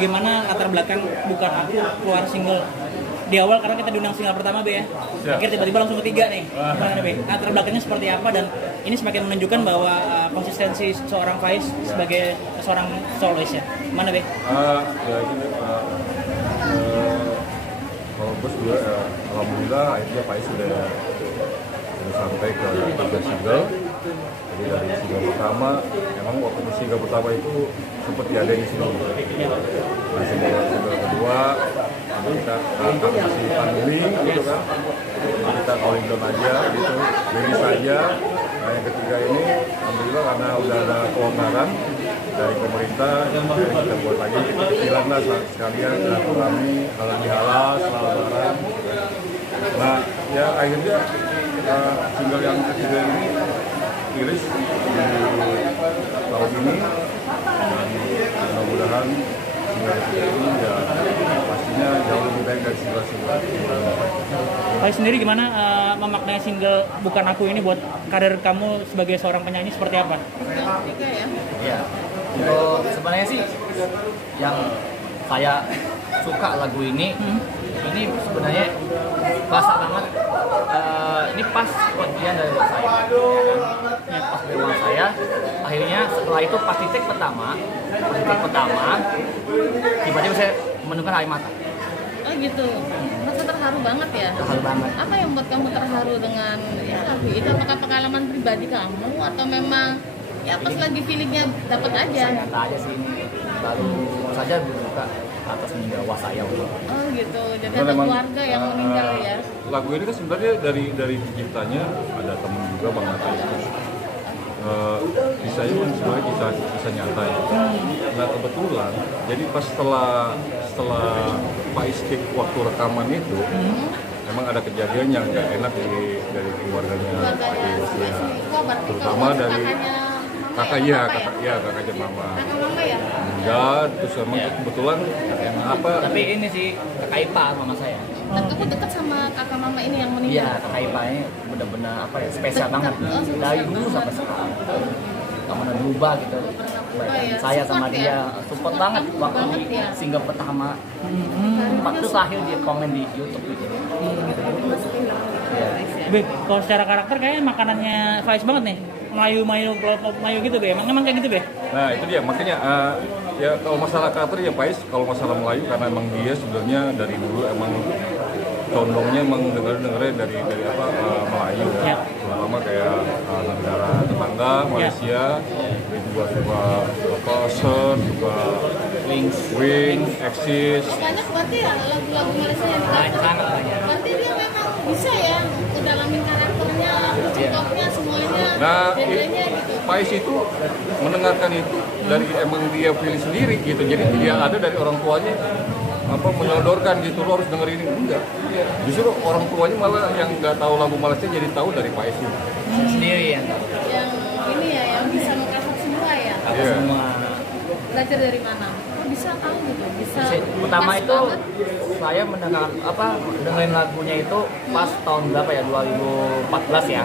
bagaimana latar belakang Bukan Aku keluar single di awal, karena kita diundang single pertama Be ya. Akhirnya tiba-tiba langsung ketiga nih. Gimana Be? Latar belakangnya seperti apa, dan ini semakin menunjukkan bahwa konsistensi seorang Faiz sebagai seorang solois ya. Gimana Be? Ya gini, kalau gue juga alhamdulillah akhirnya Faiz sudah sampai ke 3 single. Jadi dari single pertama, emang waktu single pertama itu seperti ada di sini. Nah, single kedua kita kasih panggung gitu kan, kita calling down aja gitu, rilis aja. Nah yang ketiga ini alhamdulillah karena udah ada kelonggaran dari pemerintah, kita buat lagi kecilan lah sekalian silaturahmi halal bihalal selama lebaran. Nah ya akhirnya single yang ketiga ini rilis di tahun ini, dan mudah-mudahan single ketiga ini ya pastinya jauh lebih baik dari single-single. Faiz sendiri gimana memaknai single Bukan Aku ini buat karir kamu sebagai seorang penyanyi seperti apa? Ya, untuk sebenarnya sih yang saya suka lagu ini sebenarnya kerasa banget. Ini pas bagian dari buat saya, pas dari buat saya. Akhirnya setelah itu pas titik pertama, tiba-tiba saya menemukan air mata. Oh gitu, merasa terharu banget ya? Terharu banget. Apa yang membuat kamu terharu dengan ya, lagu itu? Apakah pengalaman pribadi kamu atau memang ya pas lagi feelingnya dapat aja? Nyata aja sih, baru saja berduka atas meninggal wah saya. Oh gitu, jadi ada keluarga yang meninggal ya? Lagu ini kan sebenarnya dari penciptanya ada temen juga Bang Nata itu. Bisa ini sebenarnya bisa nyata ya. Nah kebetulan, jadi pas setelah Faiz take waktu rekaman itu, memang ada kejadian yang nggak enak dari keluarganya Faiz ya. Terutama dari kakaknya mama. Kakak mama ya? Enggak, terus memang kebetulan apa? Tapi ini sih kakak ipar mama saya. Dan kamu dekat sama kakak mama ini yang Iya, meninggal? kakak ipar ini benar-benar apa ya, spesial banget. Dari dulu sampai sekarang. Gak pernah berubah gitu. Saya sama dia support banget waktu di single pertama. Terus lahir dia komen di YouTube gitu. Be, kalau secara karakter kayaknya makanannya Faiz banget nih. Melayu gitu Be. Emang kayak gitu Be? Nah itu dia makanya ya kalau masalah karakter ya Faiz, kalau masalah Melayu karena emang dia sebenarnya dari dulu emang condongnya emang dengerin dari apa Melayu ya. Terutama kayak negara tetangga Malaysia itu juga suka apa Sun, juga Wings, Axis. Banyak berarti ya lagu-lagu Malaysia yang dikasih. Berarti dia memang bisa ya mendalamin karakternya, cocoknya semuanya, genrenya gitu. Faiz itu mendengarkan itu dari emang dia pilih sendiri gitu, jadi dia ada dari orang tuanya apa menyodorkan gitu, lo harus dengerin ini enggak. Justru orang tuanya malah yang nggak tahu lagu Malaysia jadi tahu dari Faiz itu. Sendiri ya. Yang ini ya, yang bisa mengcover semua ya. Iya. Semua. Belajar dari mana? Kok bisa tahu gitu? Bisa. Pertama pas itu banget. saya dengerin lagunya itu pas tahun berapa ya, 2014 ya.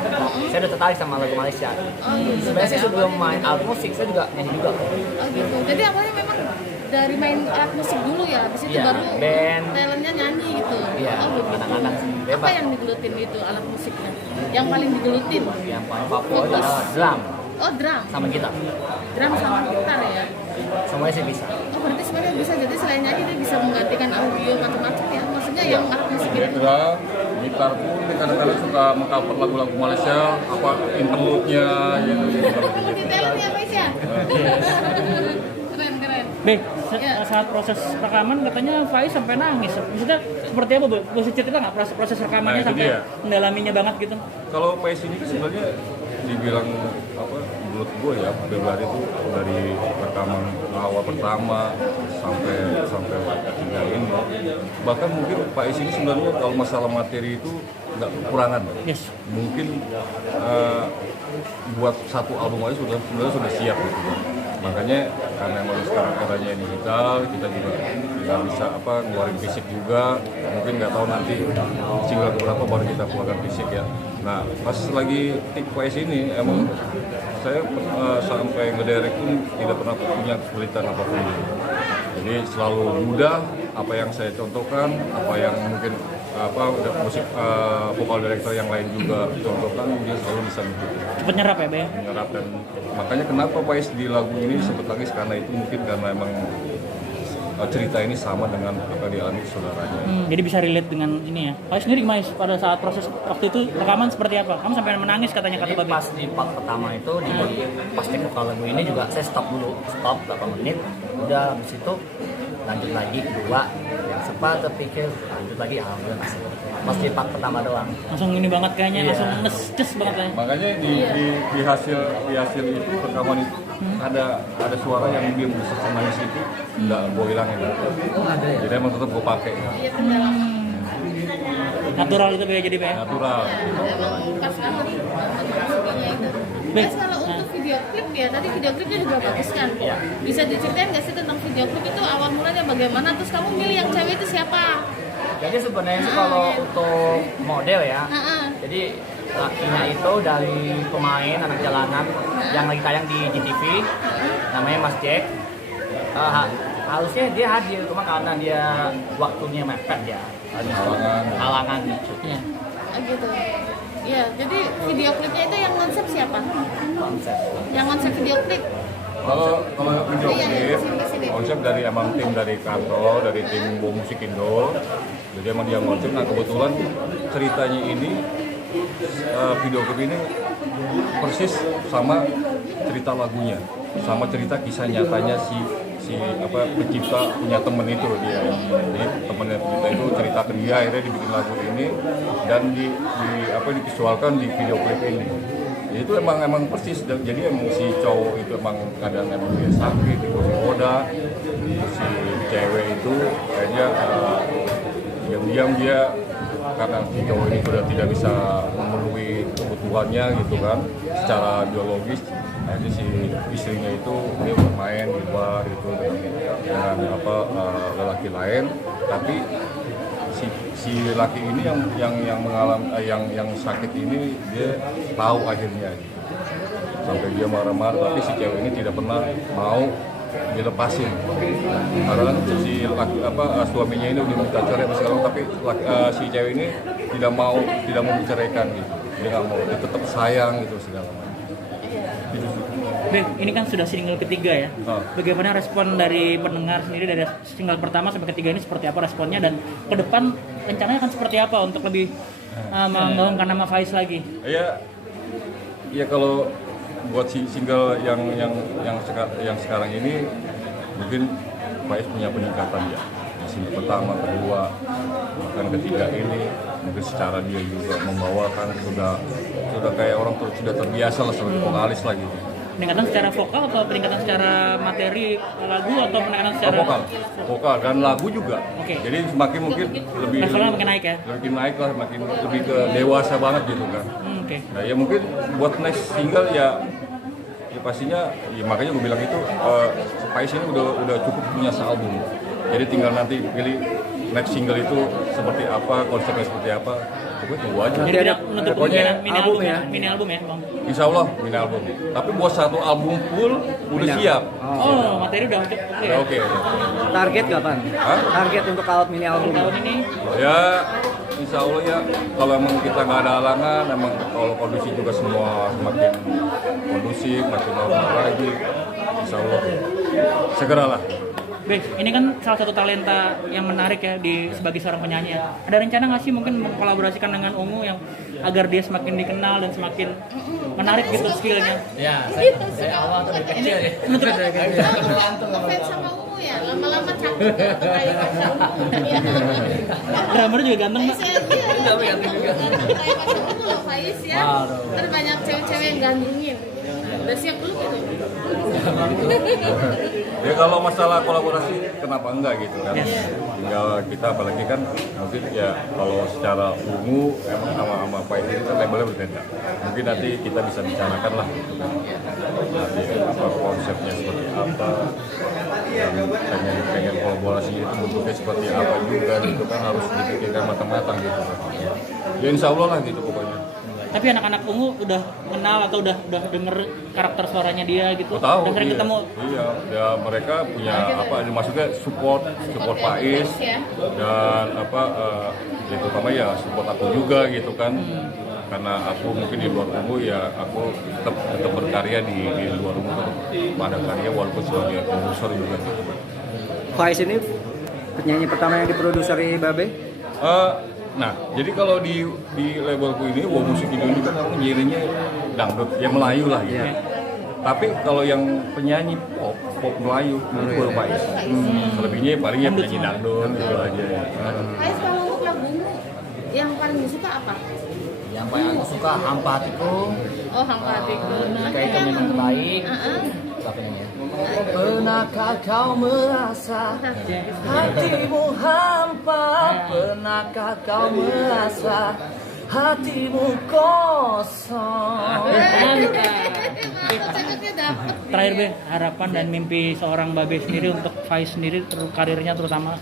Saya udah tertarik sama lagu Malaysia. Oh gitu. Sebenarnya sih sebelum main alat musik saya juga nyanyi juga. Oh gitu. Jadi awalnya memang dari main alat musik dulu ya, habis itu Iya, baru band. talentnya nyanyi gitu. Iya, Oh begitu. kadang-kadang sih, Apa bebas. yang digelutin itu alat musiknya? Yang paling digelutin? Yang paling favorit adalah drum Oh drum. sama gitar. Drum sama gitar ya. Semuanya sih bisa. Oh berarti sebenarnya bisa, jadi selain nyanyi dia bisa menggantikan audio macam-macam ya. Maksudnya yang alat musik Dia itu. drum, gitar pun dia kadang-kadang suka mengcover lagu-lagu Malaysia, apa interlude-nya gitu. Multi talent ya guys ya. Keren. Be, saat proses rekaman katanya Faiz sampai nangis. Maksudnya seperti apa Bu? Bisa cerita nggak proses rekamannya Nah, itu sampai dia. mendalaminya banget gitu? Kalau Faiz ini kan sebenarnya dibilang apa menurut gue ya pribadi itu dari rekaman awal pertama sampai ketiga ini, bahkan mungkin Faiz ini sebenarnya kalau masalah materi itu nggak kekurangan. Yes. Mungkin buat satu album aja sebenarnya sudah siap gitu. Makanya karena emang sekarang eranya digital, kita juga nggak bisa ngeluarin fisik juga. Mungkin nggak tahu nanti single berapa baru kita keluarkan fisik ya. Nah pas lagi take Faiz ini emang saya sampai ngederek pun tidak pernah punya kesulitan apapun. Jadi selalu mudah apa yang saya contohkan, apa yang mungkin musik vokal director yang lain juga contohkan, dia selalu bisa mengikuti. Cepet nyerap ya, Be? Menyerap, dan makanya kenapa Pais di lagu ini sebut lagi karena itu mungkin karena emang cerita ini sama dengan apa dialami saudaranya. Jadi bisa relate dengan ini ya. Kamu sendiri gimana pada saat proses waktu itu rekaman seperti apa? Kamu sampai menangis katanya kata Jadi Babi. pas di part pertama itu di pas take vokal lagu ini juga saya stop berapa menit, udah habis itu lanjut lagi kedua, yang sempat terpikir lanjut lagi, alhamdulillah masih. Pas di part pertama doang. Langsung ini banget kayaknya, Iya. langsung nes banget kayaknya. Makanya di hasil itu rekaman itu ada suara yang dia bisa nangis itu nggak gue hilangin. Ada ya? Jadi emang tetap gue pakai. Natural itu Be, jadi Be. Natural. Emang pas banget musiknya itu. Terus kalau untuk video klip ya, tadi video klipnya juga bagus kan? Iya. Bisa diceritain nggak sih tentang video klip itu awal mulanya bagaimana? Terus kamu milih yang cewek itu siapa? Jadi sebenarnya sih kalau untuk model ya, Heeh. jadi lakinya itu dari pemain anak jalanan yang lagi tayang di GTV, namanya Mas Jack. Harusnya dia hadir, cuma karena dia waktunya mepet ya, halangan Iya. Gitu. Ya, jadi video klipnya itu yang konsep siapa? konsep. Yang konsep video klip? Kalau video Iya, klip, sini. konsep dari emang tim dari kantor, dari tim Bo Musik Indo. Jadi emang dia konsep. Nah kebetulan ceritanya ini video klip ini persis sama cerita lagunya, sama cerita kisah nyatanya si pencipta punya temen itu dia. Jadi temennya pencipta itu cerita ke dia, akhirnya dibikin lagu ini dan divisualkan di video klip ini. Ya, itu emang persis. Jadi emang si cowok itu emang kadang emang dia sakit, di roda. Si cewek itu kayaknya diam-diam dia karena si cowok ini sudah tidak bisa memenuhi kebutuhannya gitu kan secara biologis, akhirnya si istrinya itu dia bermain di bar itu dengan lelaki lain, tapi si laki ini yang mengalami yang sakit ini dia tahu akhirnya gitu. Sampai dia marah-marah, tapi si cewek ini tidak pernah mau dilepasin karena si suaminya ini udah minta cerai sekarang, tapi si cewek ini tidak mau diceraikan gitu, dia nggak mau, dia tetap sayang gitu segala macam. Be, ini kan sudah single ketiga ya. Bagaimana respon dari pendengar sendiri dari single pertama sampai ketiga ini, seperti apa responnya, dan ke depan rencananya akan seperti apa untuk lebih menggaungkan nama Faiz lagi? Ya kalau buat si single yang sekarang ini mungkin Faiz punya peningkatan ya. Di single pertama, kedua, bahkan ketiga ini mungkin secara dia juga membawakan sudah kayak orang sudah terbiasa lah sebagai vokalis lah gitu. Peningkatan secara vokal atau peningkatan secara materi lagu atau peningkatan secara vokal dan lagu juga. Oke. Jadi semakin mungkin lebih levelnya makin naik ya. Lebih naik lah, makin lebih ke dewasa banget gitu kan. Oke. Nah ya mungkin buat next single ya pastinya ya makanya gue bilang itu Faiz ini udah cukup punya sealbum. Jadi tinggal nanti pilih next single itu seperti apa, konsepnya seperti apa. Pokoknya tunggu aja. Jadi ada menutup pokoknya mini album ya. Mini album ya, Bang. Insya Allah mini album. Tapi buat satu album full udah siap. Oh, materi udah oke ya. Oke. Target kapan? Hah? Target untuk mini album? Tahun ini Ya, insya Allah ya. Kalau emang kita nggak ada halangan, emang kalau kondisi juga semua semakin kondusif, makin normal lagi, insya Allah segeralah. Be, ini kan salah satu talenta yang menarik ya sebagai seorang penyanyi ya. Ada rencana nggak sih mungkin mengkolaborasikan dengan Ungu yang agar dia semakin dikenal dan semakin menarik gitu skillnya? Ya, saya awal dari kecil ya. Ngefans sama Ungu ya, lama-lama cakep kata Faiz. Drummer juga ganteng, Mbak. Iya, kayak pas Ungu loh Faiz ya. Ntar banyak cewek-cewek yang gandingin. Udah siap belum gitu? Ya kalau masalah kolaborasi kenapa enggak gitu kan? Tinggal kita apalagi kan mungkin ya kalau secara Ungu emang sama Faiz ini kan labelnya berbeda. Mungkin nanti kita bisa bicarakan lah gitu kan. Nanti apa konsepnya seperti apa, dan pengen kolaborasi itu bentuknya seperti apa juga gitu kan, harus dipikirkan matang-matang gitu kan. Ya insya Allah lah gitu pokoknya. Tapi anak-anak ungu udah kenal atau udah denger karakter suaranya dia gitu. Tahu, udah sering iya. ketemu. Iya, ya mereka punya apa? Maksudnya support Faiz dan apa? Ya terutama ya support aku juga gitu kan. Karena aku mungkin di luar ungu ya aku tetap berkarya di luar ungu tetap pada karya walaupun sebagai produser juga. Faiz ini penyanyi pertama yang diproduseri Babe? Nah, jadi kalau di labelku ini, Wow Musik Indo ini kan aku nyirinya dangdut, ya Melayu lah gitu. Tapi kalau yang penyanyi pop Melayu, itu baru Faiz. Selebihnya paling ya penyanyi dangdut gitu aja. Faiz kalau untuk lagumu yang paling disuka apa? Yang paling aku suka Hampa Hatiku. Oh, Hampa Hatiku. Jika itu memang terbaik. Apa ini ya? Pernahkah kau merasa hatimu hampa? Pernahkah kau merasa hatimu kosong? Cakepnya dapet. Terakhir Be, harapan dan mimpi seorang Babe sendiri untuk Faiz sendiri karirnya terutama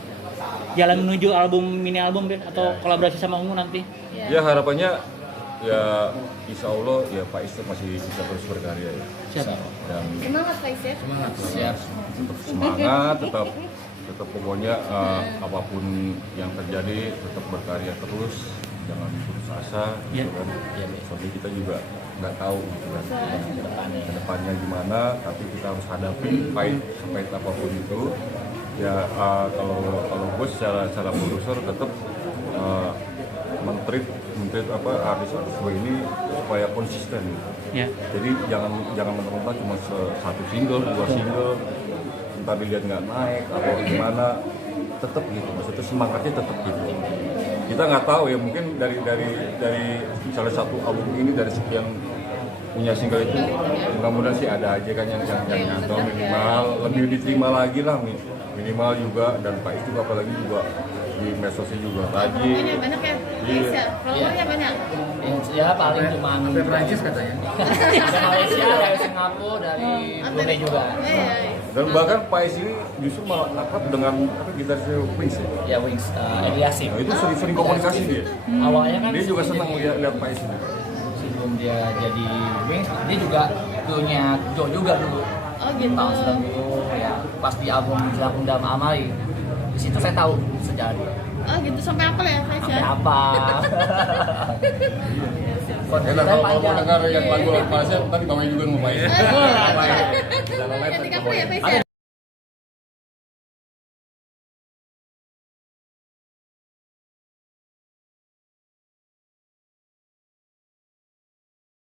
jalan menuju mini album Be atau kolaborasi sama Ungu nanti. Ya harapannya ya insya Allah ya Faiz masih bisa terus berkarya ya. Siap. Dan Semangat Faiz ya. Siap. tetap semangat, tetap pokoknya apapun yang terjadi tetap berkarya terus, jangan putus asa gitu kan. Soalnya kita juga nggak tahu gitu kan kedepannya gimana, tapi kita harus hadapi pahit apapun itu. Ya kalau gue secara produser tetap mentreat apa artis-artis gue ini supaya konsisten gitu. Ya. Jadi jangan mentah-mentah cuma satu single, 2 single, entar dilihat nggak naik atau gimana, tetap gitu. Maksudnya semangatnya tetap gitu. Kita nggak tahu ya, mungkin dari misalnya satu album ini dari sekian punya single itu mudah-mudahan sih ada aja kan yang nyantol minimal lebih diterima lagi lah minimal juga, dan Faiz juga apalagi juga di medsosnya juga rajin. Banyak ya, Faiz ya. Followernya banyak. Ya paling cuma Sampai Prancis katanya. dari Malaysia, dari Singapura, dari Brunei juga. Dan bahkan Faiz ini justru malah akrab dengan gitarisnya Wings ya. Ya Wings, Eliasim. Nah, itu sering komunikasi dia. Awalnya kan Dia juga senang lihat Faiz ini. sebelum dia jadi Wings, dia juga punya Jo juga dulu. Oh gitu. Tahun 90 ya, pas di album Jelang Undang Amali. Di situ saya tahu sejarah dia. Oh gitu, sampai apa ya Faiz ya? Sampai apa? Enak kalau mau dengar yang lagu Faiz, tadi bawain juga sama Faiz. Ketika apa ya Faiz ya?